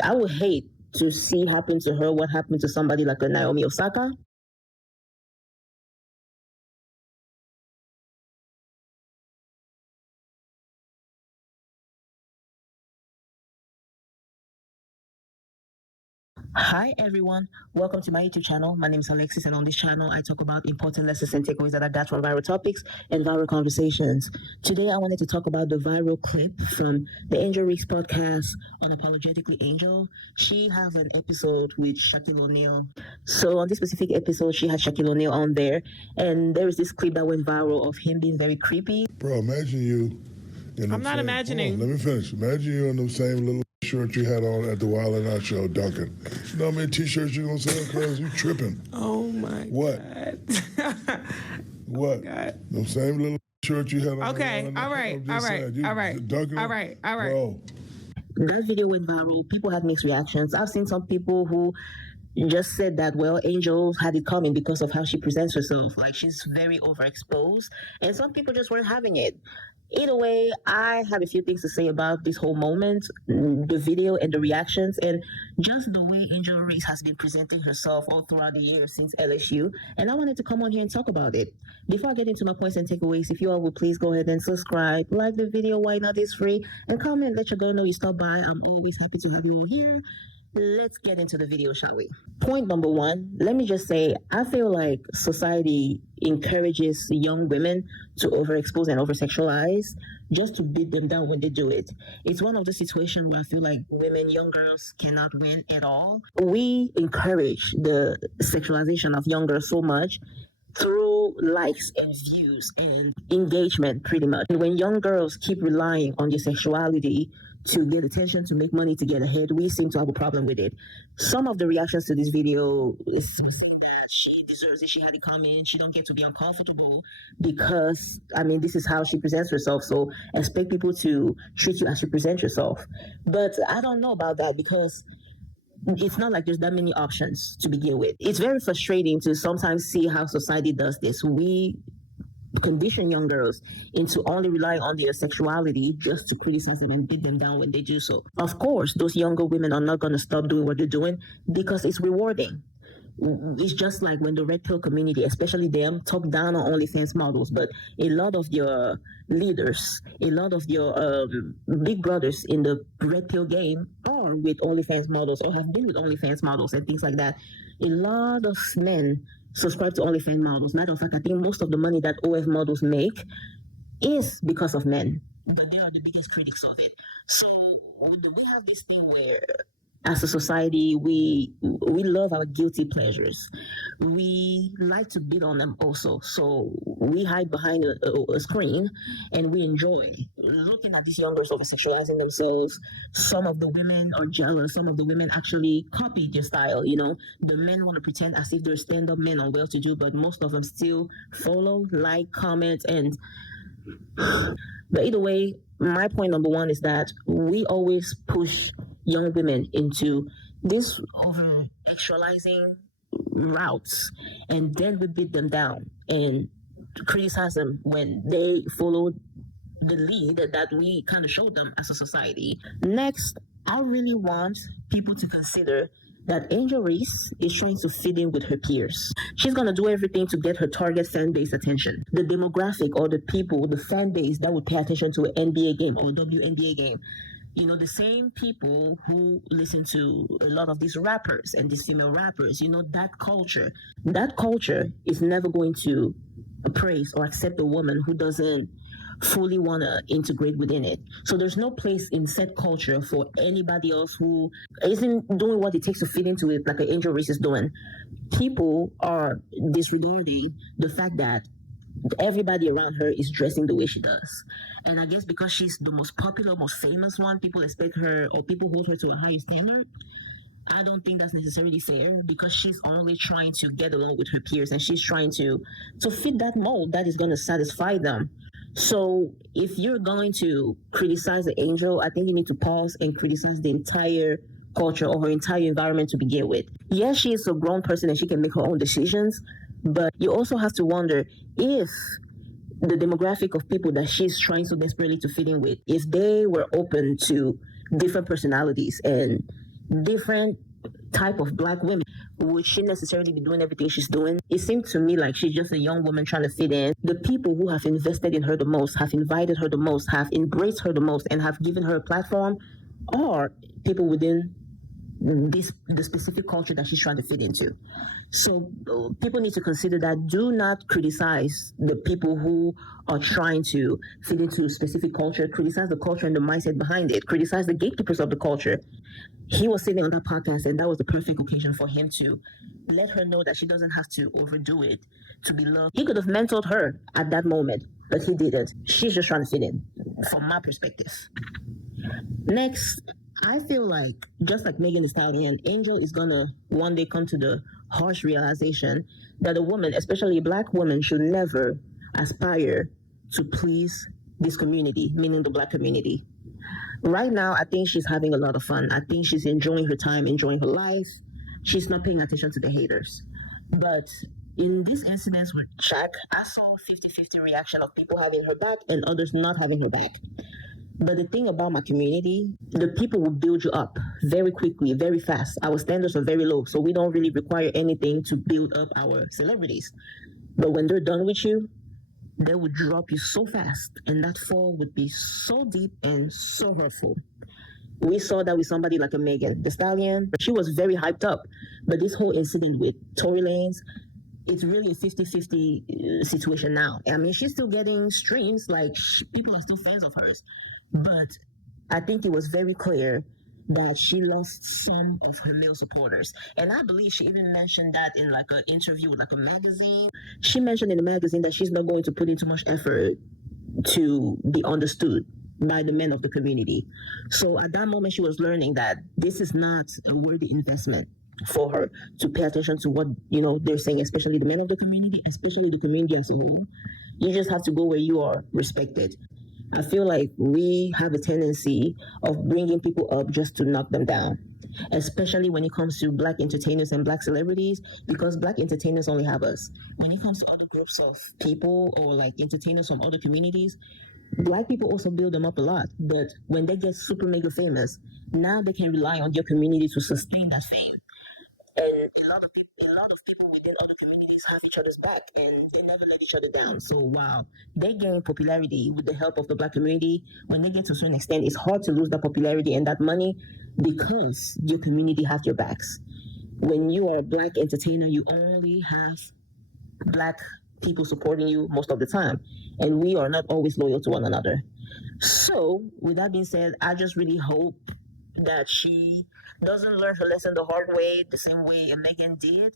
I would hate to see happen to her what happened to somebody like a Naomi Osaka. Hi everyone, welcome to my YouTube channel. My name is Alexis, and on this channel I talk about important lessons and takeaways that I got from viral topics and viral conversations. Today I wanted to talk about the viral clip from the Angel Reese podcast, Unapologetically Angel. She has an episode with Shaquille O'Neal. So on this specific episode, she had Shaquille O'Neal on there, and there is this clip that went viral of him being very creepy. Bro, imagine you in I'm not imagining. Let me finish. Imagine you in the same little shirt you had on at the Wild and Out show, Duncan. You know how many t-shirts you gonna sell, cuz? You tripping. Oh my What? God. What? Oh God. The same little shirt you had on. Okay, all right, all right. Duncan, All right. Bro. That video went viral. People had mixed reactions. I've seen some people who just said that, well, Angel had it coming because of how she presents herself. Like, she's very overexposed. And some people just weren't having it. Either way, I have a few things to say about this whole moment, the video and the reactions, and just the way Angel Reese has been presenting herself all throughout the year since LSU. And I wanted to come on here and talk about it. Before I get into my points and takeaways, if you all would please go ahead and subscribe, like the video, why not, it's free, and comment, let your girl know you stopped by. I'm always happy to have you all here. Let's get into the video, shall we? Point number one, let me just say, I feel like society encourages young women to overexpose and oversexualize just to beat them down when they do it. It's one of the situations where I feel like women, young girls, cannot win at all. We encourage the sexualization of young girls so much through likes and views and engagement, pretty much. And when young girls keep relying on their sexuality to get attention, to make money, to get ahead, we seem to have a problem with it. Some of the reactions to this video is saying that she deserves it, she had it coming, she don't get to be uncomfortable because, I mean, this is how she presents herself, so expect people to treat you as you present yourself. But I don't know about that because it's not like there's that many options to begin with. It's very frustrating to sometimes see how society does this. We condition young girls into only relying on their sexuality just to criticize them and beat them down when they do so. Of course, those younger women are not going to stop doing what they're doing because it's rewarding. It's just like when the red pill community, especially them, talk down on OnlyFans models, but a lot of your leaders, a lot of your big brothers in the red pill game are with OnlyFans models or have been with OnlyFans models and things like that. A lot of men subscribe to OnlyFans models. Matter of fact, I think most of the money that OF models make is because of men, but they are the biggest critics of it. So we have this thing where, as a society, we love our guilty pleasures. We like to beat on them also. So we hide behind a screen and we enjoy looking at these young girls over sexualizing themselves. Some of the women are jealous. Some of the women actually copy their style. You know, the men want to pretend as if they're stand-up men or well-to-do, but most of them still follow, like, comment, and but either way, my point number one is that we always push young women into this over sexualizing routes, and then we beat them down and criticize them when they follow the lead that we kind of showed them as a society. Next, I really want people to consider that Angel Reese is trying to fit in with her peers. She's going to do everything to get her target fan base attention. The demographic or the people, the fan base that would pay attention to an NBA game or WNBA game. You know, the same people who listen to a lot of these rappers and these female rappers, you know, that culture is never going to praise or accept a woman who doesn't fully want to integrate within it. So there's no place in said culture for anybody else who isn't doing what it takes to fit into it, like an Angel Reese is doing. People are disregarding the fact that everybody around her is dressing the way she does. And I guess because she's the most popular, most famous one, people expect her, or people hold her to a higher standard. I don't think that's necessarily fair because she's only trying to get along with her peers and she's trying to fit that mold that is going to satisfy them. So if you're going to criticize the angel, I think you need to pause and criticize the entire culture or her entire environment to begin with. Yes, she is a grown person and she can make her own decisions, but you also have to wonder if the demographic of people that she's trying so desperately to fit in with, if they were open to different personalities and different type of black women. Would she necessarily be doing everything she's doing? It seemed to me like she's just a young woman trying to fit in. The people who have invested in her the most, have invited her the most, have embraced her the most, and have given her a platform are people within the specific culture that she's trying to fit into. So people need to consider that. Do not criticize the people who are trying to fit into a specific culture. Criticize the culture and the mindset behind it. Criticize the gatekeepers of the culture. He was sitting on that podcast, and that was the perfect occasion for him to let her know that she doesn't have to overdo it to be loved. He could have mentored her at that moment, but he didn't. She's just trying to fit in, from my perspective. Next, I feel like, just like Megan Thee Stallion, Angel is gonna one day come to the harsh realization that a woman, especially a black woman, should never aspire to please this community, meaning the black community. Right now, I think she's having a lot of fun. I think she's enjoying her time, enjoying her life. She's not paying attention to the haters. But in this incident with Shaq, I saw 50-50 reaction of people having her back and others not having her back. But the thing about my community, the people will build you up very quickly, very fast. Our standards are very low, so we don't really require anything to build up our celebrities. But when they're done with you, they would drop you so fast, and that fall would be so deep and so hurtful. We saw that with somebody like a Megan Thee Stallion. She was very hyped up, but this whole incident with Tory Lanez, it's really a 50-50 situation now. I mean, she's still getting streams, like people are still fans of hers, but I think it was very clear that she lost some of her male supporters. And I believe she even mentioned that in like an interview with like a magazine. She mentioned in the magazine that she's not going to put in too much effort to be understood by the men of the community. So at that moment, she was learning that this is not a worthy investment for her to pay attention to what, they're saying, especially the men of the community, especially the community as a whole. You just have to go where you are respected. I feel like we have a tendency of bringing people up just to knock them down, especially when it comes to black entertainers and black celebrities, because black entertainers only have us. When it comes to other groups of people or like entertainers from other communities, black people also build them up a lot. But when they get super mega famous, now they can rely on their community to sustain that fame. And a lot of people within other communities have each other's back, and they never let each other down. So while they gain popularity with the help of the black community, when they get to a certain extent, it's hard to lose that popularity and that money because your community has your backs. When you are a black entertainer, you only have black people supporting you most of the time, and we are not always loyal to one another. So with that being said, I just really hope that she doesn't learn her lesson the hard way, the same way Megan did,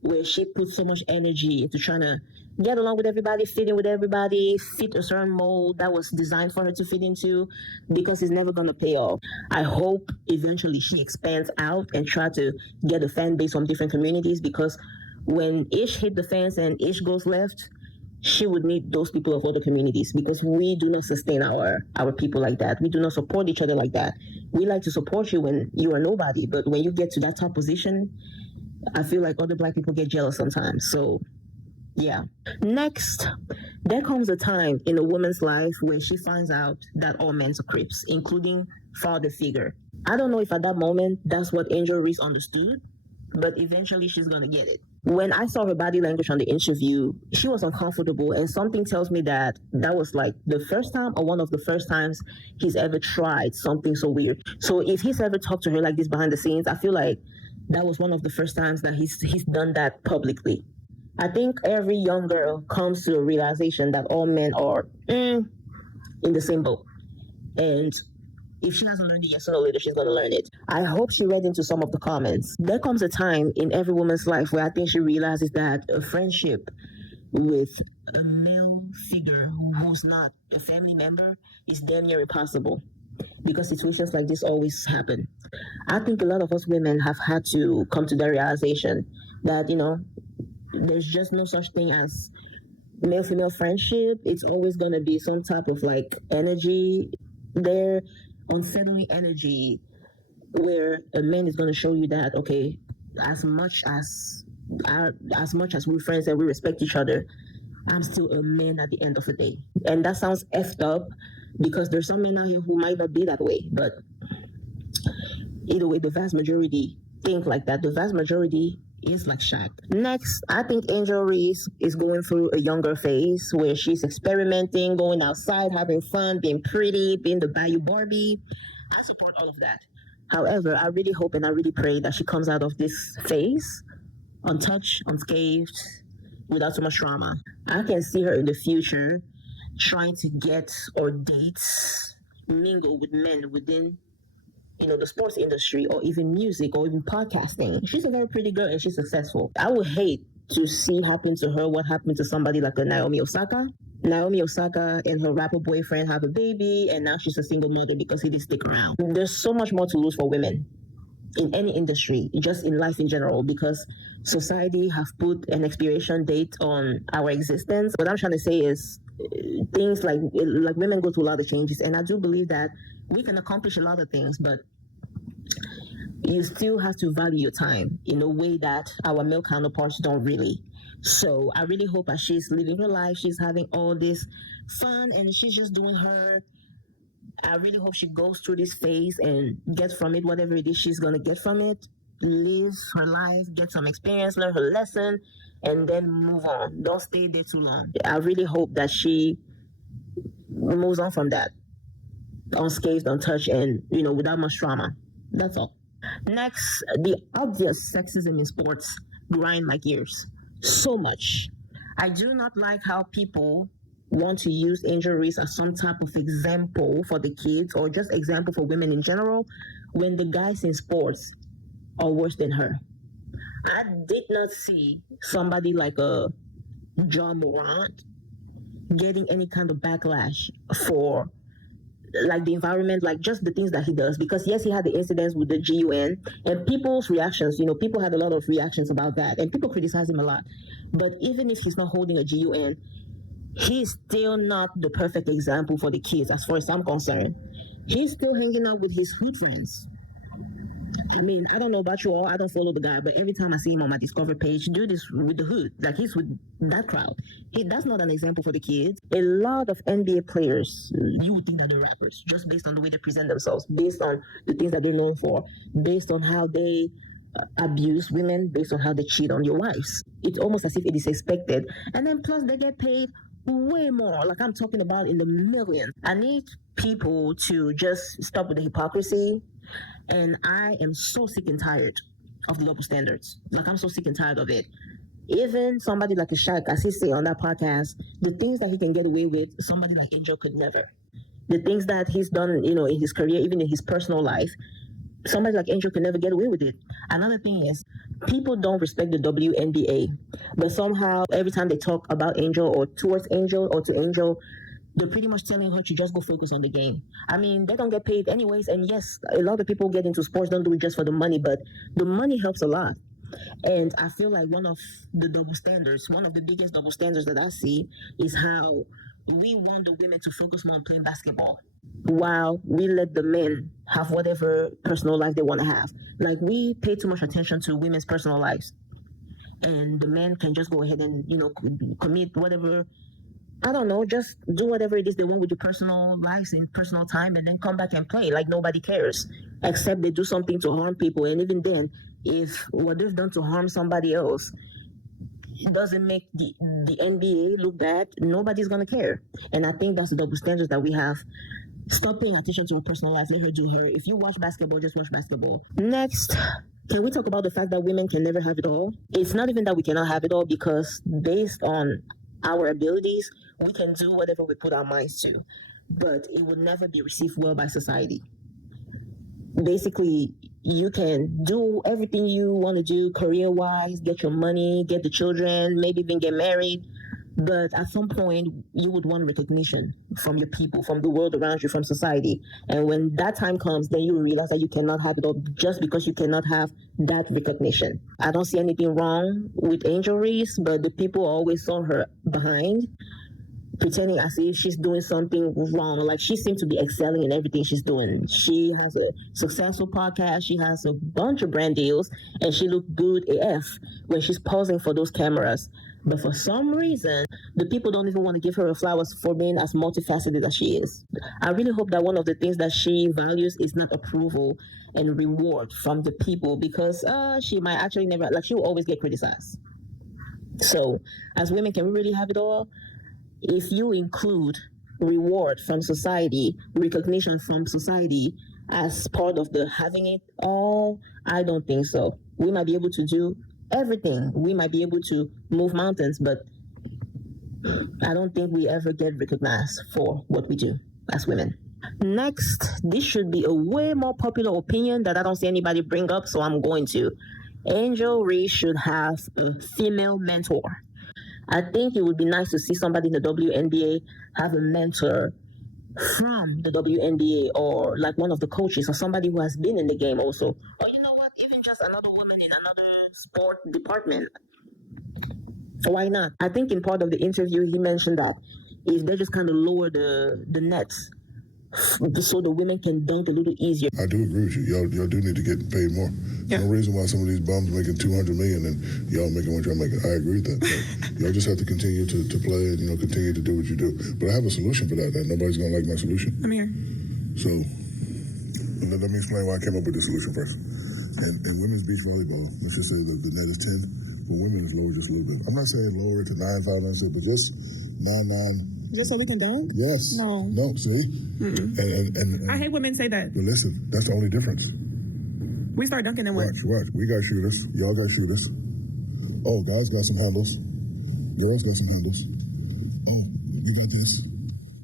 where she put so much energy into trying to get along with everybody, fit in with everybody, fit a certain mold that was designed for her to fit into, because it's never going to pay off. I hope eventually she expands out and try to get a fan base from different communities, because when Ish hit the fence and Ish goes left, she would need those people of other communities, because we do not sustain our people like that. We do not support each other like that. We like to support you when you are nobody, but when you get to that top position, I feel like other black people get jealous sometimes. So yeah. Next, there comes a time in a woman's life where she finds out that all men are creeps, including father figure. I don't know if at that moment that's what Angel Reese understood, but eventually she's gonna get it. When I saw her body language on the interview, she was uncomfortable, and something tells me that was like the first time or one of the first times he's ever tried something so weird. So if he's ever talked to her like this behind the scenes, I feel like that was one of the first times that he's done that publicly. I think every young girl comes to a realization that all men are in the same boat. And if she hasn't learned it yet, sooner or later she's going to learn it. I hope she read into some of the comments. There comes a time in every woman's life where I think she realizes that a friendship with a male figure who's not a family member is damn near impossible, because situations like this always happen. I think a lot of us women have had to come to the realization that, there's just no such thing as male-female friendship. It's always going to be some type of like energy there, unsettling energy, where a man is going to show you that, okay, as much as we're friends and we respect each other, I'm still a man at the end of the day. And that sounds effed up, because there's some men out here who might not be that way, but Either way, the vast majority think like that. The vast majority is like Shaq. Next, I think Angel Reese is going through a younger phase where she's experimenting, going outside, having fun, being pretty, being the Bayou Barbie. I support all of that. However, I really hope and I really pray that she comes out of this phase untouched, unscathed, without so much trauma. I can see her in the future trying to get or date, mingle with men within the sports industry or even music or even podcasting. She's a very pretty girl and she's successful. I would hate to see happen to her what happened to somebody like a Naomi Osaka. Naomi Osaka and her rapper boyfriend have a baby and now she's a single mother because he didn't stick around. There's so much more to lose for women in any industry, just in life in general, because society have put an expiration date on our existence. What I'm trying to say is things like women go through a lot of changes, and I do believe that we can accomplish a lot of things, but you still have to value your time in a way that our male counterparts don't really. So I really hope that she's living her life, she's having all this fun, and she's just doing her. I really hope she goes through this phase and gets from it whatever it is she's going to get from it, lives her life, get some experience, learn her lesson, and then move on. Don't stay there too long. I really hope that she moves on from that, unscathed, untouched, and, without much trauma. That's all. Next, the obvious sexism in sports grind my gears so much. I do not like how people want to use Angel Reese as some type of example for the kids or just example for women in general when the guys in sports are worse than her. I did not see somebody like a John Morant getting any kind of backlash for like the environment, like just the things that he does, because yes, he had the incidents with the GUN and people's reactions, people had a lot of reactions about that and people criticize him a lot. But even if he's not holding a GUN, he's still not the perfect example for the kids as far as I'm concerned. He's still hanging out with his hood friends. I mean, I don't know about you all, I don't follow the guy, but every time I see him on my Discover page, do this with the hood, like he's with that crowd. That's not an example for the kids. A lot of NBA players, you would think that they're rappers, just based on the way they present themselves, based on the things that they're known for, based on how they abuse women, based on how they cheat on your wives. It's almost as if it is expected. And then plus they get paid way more, like I'm talking about in the millions. I need people to just stop with the hypocrisy. And I am so sick and tired of the double standards. Like, I'm so sick and tired of it. Even somebody like a Shaq, as he said on that podcast, the things that he can get away with, somebody like Angel could never. The things that he's done, in his career, even in his personal life, somebody like Angel could never get away with it. Another thing is, people don't respect the WNBA, but somehow every time they talk about Angel or towards Angel or to Angel, they're pretty much telling her to just go focus on the game. I mean, they don't get paid anyways. And yes, a lot of people get into sports, don't do it just for the money, but the money helps a lot. And I feel like one of the double standards, one of the biggest double standards that I see is how we want the women to focus more on playing basketball while we let the men have whatever personal life they want to have. Like, we pay too much attention to women's personal lives. And the men can just go ahead and, commit whatever, I don't know, just do whatever it is they want with your personal lives in personal time and then come back and play like nobody cares, except they do something to harm people. And even then, if what they've done to harm somebody else doesn't make the NBA look bad, nobody's going to care. And I think that's the double standards that we have. Stop paying attention to her personal life. Let her do her. If you watch basketball, just watch basketball. Next, can we talk about the fact that women can never have it all? It's not even that we cannot have it all, because based on our abilities, we can do whatever we put our minds to, but it will never be received well by society. Basically, you can do everything you want to do career-wise, get your money, get the children, maybe even get married, but at some point, you would want recognition from your people, from the world around you, from society. And when that time comes, then you realize that you cannot have it all just because you cannot have that recognition. I don't see anything wrong with Angel Reese, but the people always saw her behind, pretending as if she's doing something wrong. Like, she seems to be excelling in everything she's doing. She has a successful podcast. She has a bunch of brand deals, and she looked good AF when she's posing for those cameras. But for some reason, the people don't even want to give her flowers for being as multifaceted as she is. I really hope that one of the things that she values is not approval and reward from the people, because she might actually never, like, she will always get criticized. So, as women, can we really have it all? If you include reward from society, recognition from society as part of the having it all, I don't think so. We might be able to do everything. We might be able to move mountains, but I don't think we ever get recognized for what we do as women. Next, this should be a way more popular opinion that I don't see anybody bring up, so I'm going to. Angel Reese should have a female mentor. I think it would be nice to see somebody in the WNBA have a mentor from the WNBA, or like one of the coaches, or somebody who has been in the game also. Or you know what, even just another woman in another sport department. Why not? I think in part of the interview he mentioned that if they just kind of lower the nets so the women can dunk a little easier. I do agree with you. Y'all do need to get paid more. Yeah. No reason why some of these bums making $200 million and y'all making what y'all making. I agree with that. Y'all just have to continue to play and continue to do what you do. But I have a solution for that. Nobody's gonna like my solution. I'm here. So let me explain why I came up with this solution first. And women's beach volleyball, let's just say the net is 10. For women, it's lower just a little bit. I'm not saying lower it to 9,500, but just 9,900. Just so we can dunk? Yes. No, see? And I hate women say that. But listen, that's the only difference. We start dunking and what? Watch. We got shooters. Y'all got shooters. Oh, guys got some handles. Girls got some handles. Oh, we got this.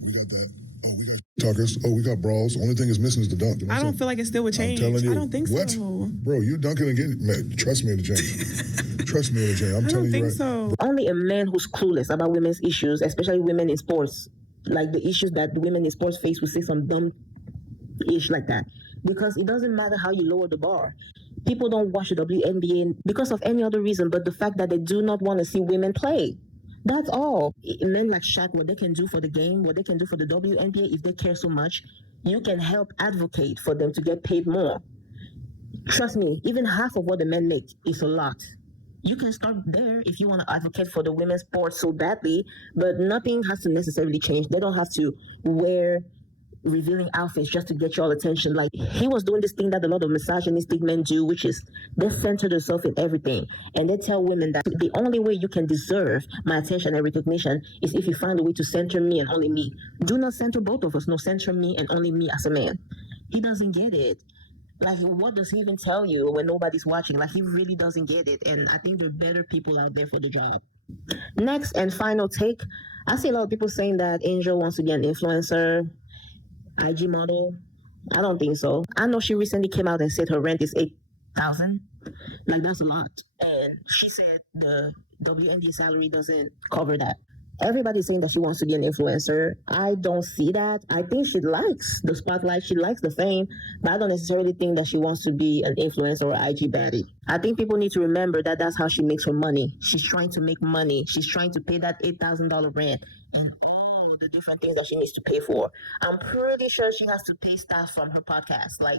We got that. Oh, we got talkers. Oh, we got brawls. Only thing is missing is the dunk. I don't feel like it still would change. I'm telling you. I don't think what? so. Bro, you dunking and getting, man, trust me, it'll change. Trust me, AJ. I'm telling you right. So. Only a man who's clueless about women's issues, especially women in sports, like the issues that women in sports face, will say some dumb ish like that. Because it doesn't matter how you lower the bar. People don't watch the WNBA because of any other reason but the fact that they do not want to see women play. That's all. Men like Shaq, what they can do for the game, what they can do for the WNBA, if they care so much, you can help advocate for them to get paid more. Trust me, even half of what the men make is a lot. You can start there if you want to advocate for the women's sport so badly, but nothing has to necessarily change. They don't have to wear revealing outfits just to get your attention. Like, he was doing this thing that a lot of misogynistic men do, which is they center themselves in everything. And they tell women that the only way you can deserve my attention and recognition is if you find a way to center me and only me. Do not center both of us. No, center me and only me as a man. He doesn't get it. Like, what does he even tell you when nobody's watching? Like, he really doesn't get it. And I think there are better people out there for the job. Next and final take. I see a lot of people saying that Angel wants to be an influencer, IG model. I don't think so. I know she recently came out and said her rent is $8,000. Like, that's a lot. And she said the WNBA salary doesn't cover that. Everybody's saying that she wants to be an influencer. I don't see that. I think she likes the spotlight. She likes the fame. But I don't necessarily think that she wants to be an influencer or IG baddie. I think people need to remember that that's how she makes her money. She's trying to make money. She's trying to pay that $8,000 rent and all the different things that she needs to pay for. I'm pretty sure she has to pay staff from her podcast. Like,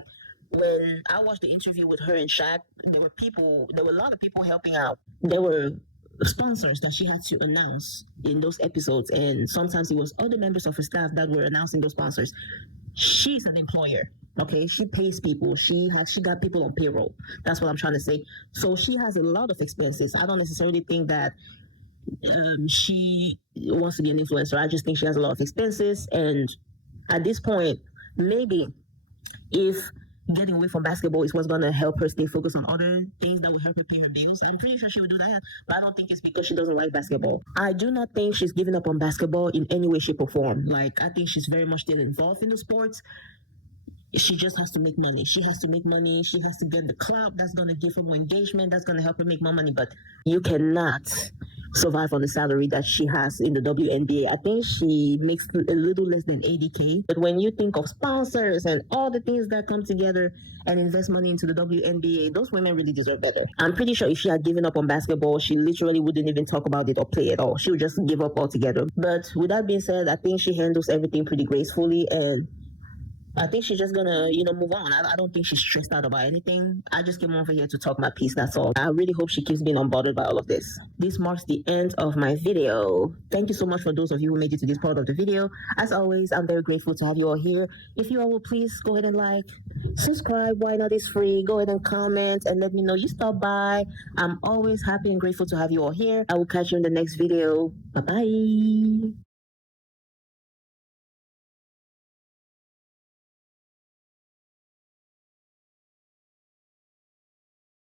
when I watched the interview with her and Shaq, there were a lot of people helping out. There were sponsors that she had to announce in those episodes, and sometimes it was other members of her staff that were announcing those sponsors. She's an employer, okay? She pays people. She got people on payroll. That's what I'm trying to say. So she has a lot of expenses. I don't necessarily think that she wants to be an influencer. I just think she has a lot of expenses, and at this point, maybe if getting away from basketball is what's going to help her stay focused on other things that will help her pay her bills. I'm pretty sure she would do that, but I don't think it's because she doesn't like basketball. I do not think she's giving up on basketball in any way, shape, or form. Like, I think she's very much still involved in the sports. She just has to make money. She has to make money. She has to get the clout that's going to give her more engagement. That's going to help her make more money. But you cannot survive on the salary that she has in the WNBA. I think she makes a little less than $80K. But when you think of sponsors and all the things that come together and invest money into the WNBA, those women really deserve better. I'm pretty sure if she had given up on basketball, she literally wouldn't even talk about it or play at all. She would just give up altogether. But with that being said, I think she handles everything pretty gracefully, and I think she's just gonna, move on. I don't think she's stressed out about anything. I just came over here to talk my piece, that's all. I really hope she keeps being unbothered by all of this. This marks the end of my video. Thank you so much for those of you who made it to this part of the video. As always, I'm very grateful to have you all here. If you all will please go ahead and like, subscribe, why not, it's free. Go ahead and comment and let me know you stopped by. I'm always happy and grateful to have you all here. I will catch you in the next video. Bye-bye.